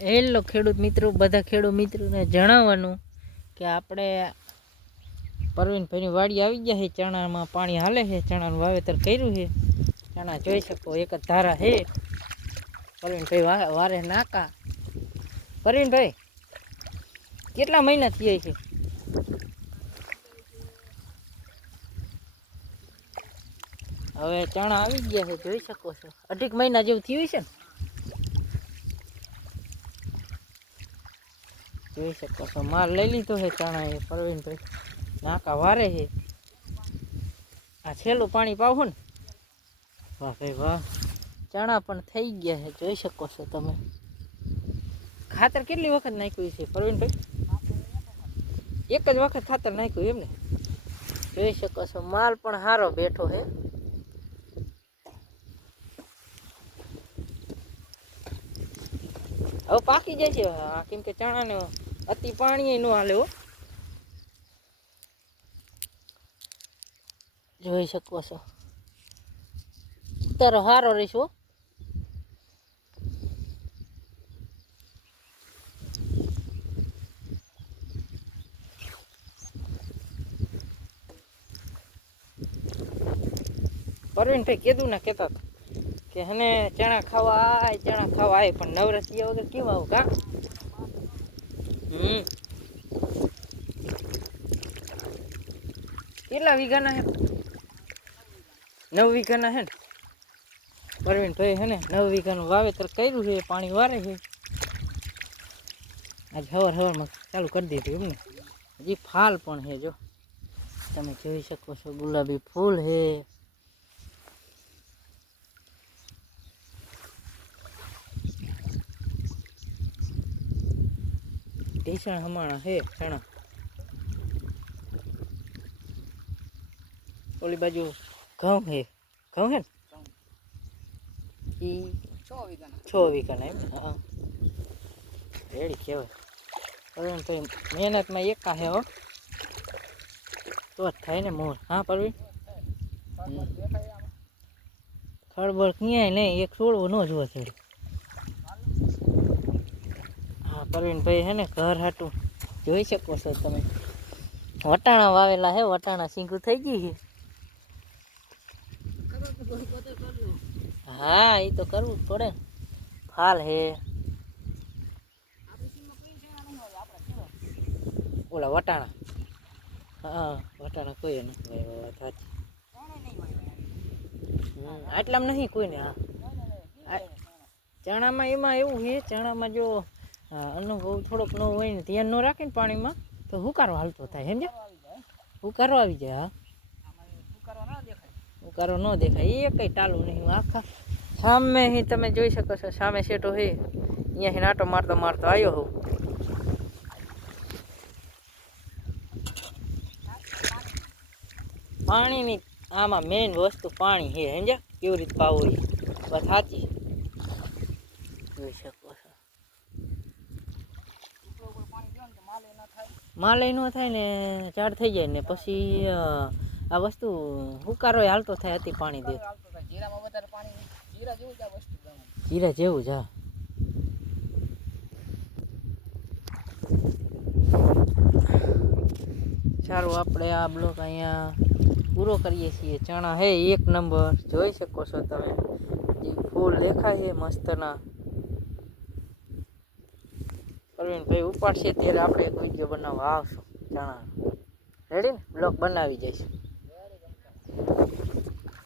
Hello ખેડૂત મિત્રો, બધા ખેડૂત મિત્રોને જણાવવાનું કે આપણે પરવીનભાઈની વાડી આવી ગયા છે. ચણામાં પાણી હાલે છે, ચણાનું વાવેતર કર્યું છે. ચણા જોઈ શકો, એક જ ધારા છે. પરવીનભાઈ વારે નાકા. પરવીનભાઈ કેટલા મહિના થયા છે? હવે ચણા આવી ગયા છે, જોઈ શકો છો. 2.5 મહિના જેવું થયું છે ને. જોઈ શકો છો, માલ લઈ લીધો છે ચણા એ. પરવીનભાઈ નાકા વારે છે. આ છેલ્લું પાણી પાવો ને. વાહ ભાઈ વાહ, ચણા પણ થઈ ગયા છે, જોઈ શકો છો તમે. ખાતર કેટલી વખત નાખ્યું છે પરવીનભાઈ? એક જ વખત ખાતર નાખ્યું એમને. જોઈ શકો છો, માલ પણ સારો બેઠો છે. હવે પાકી જાય છે, કેમ કે ચણાને અતિ પાણી ન હાલે હો. જોઈ શકો છો, તારો સારો રહીશો. પરવીનભાઈ કીધું ના કહેતા કે હને ચણા ખાવા આય પણ નવરસિયા વગર કેમ આવું કા? કેટલા વીઘાના હે? 9 વીઘાના હે ને. પરવીનભાઈ હે ને 9 વીઘાનું વાવેતર કર્યું છે, પાણી વારે છે. આજ સવારમાં ચાલુ કરી દીધું એમને. હજી ફાલ પણ છે, જો તમે જોઈ શકો છો, ગુલાબી ફૂલ છે. ઢીસણ હમાણા છે ચણા. ઓલી બાજુ ઘઉં છે. ઘઉં છે ને એ 6 વીઘાના એમ ને. હા, રેડી કહેવાય. પરવીન મહેનતમાં એકા છે હો, તો જ થાય ને મોર. હા પરવીન, ખળબળ ક્યાંય નહીં, એક છોડવો ન જોવો છે. હા પરવીનભાઈ હે ને ઘર હાટું જોઈ શકો છો તમે. વટાણા વાવેલા હે, વટાણા સિંગું થઈ ગઈ છે. હા એ તો કરવું જ પડે. ફાલ હે ઓલા વટાણા. હા વટાણા કોઈ નથી સાચી. આટલામાં નહીં કોઈને. હા, ચણામાં એમાં એવું છે, ચણામાં જો અનુભવ થોડોક ન હોય ને, ધ્યાન ન રાખે ને પાણીમાં, તો હુકારો હાલતો થાય. સમજ્યા? હુકારો આવી જાય. હા, હુકારો ન દેખાય. એ કંઈ ટાલું નહીં. આખા સામે તમે જોઈ શકો છો, સામે શેઠો હે, અહીંયાથી નાટો મારતો આવ્યો હોઉં. પાણીની આમાં મેઇન વસ્તુ પાણી છે. સમજ્યા? કેવી રીતે પાવું એ વાત સાચી. જોઈ શકો છો, માલ ન થાય ને, ઝાડ થઈ જાય ને પછી આ વસ્તુ હુકારો હાલતો થાય. અતિ પાણી દે જીરા જેવું જ. હા, સારું, આપણે આ બ્લોક અહીંયા પૂરો કરીએ છીએ. ચણા હે 1 નંબર, જોઈ શકો છો તમે. જે ફૂલ દેખાય છે મસ્તના. પરવીનભાઈ ઉપાડશે ત્યારે આપણે એક વિડીયો બનાવવા આવશું ચણા. રેડી ને? બ્લોક બનાવી જઈશું.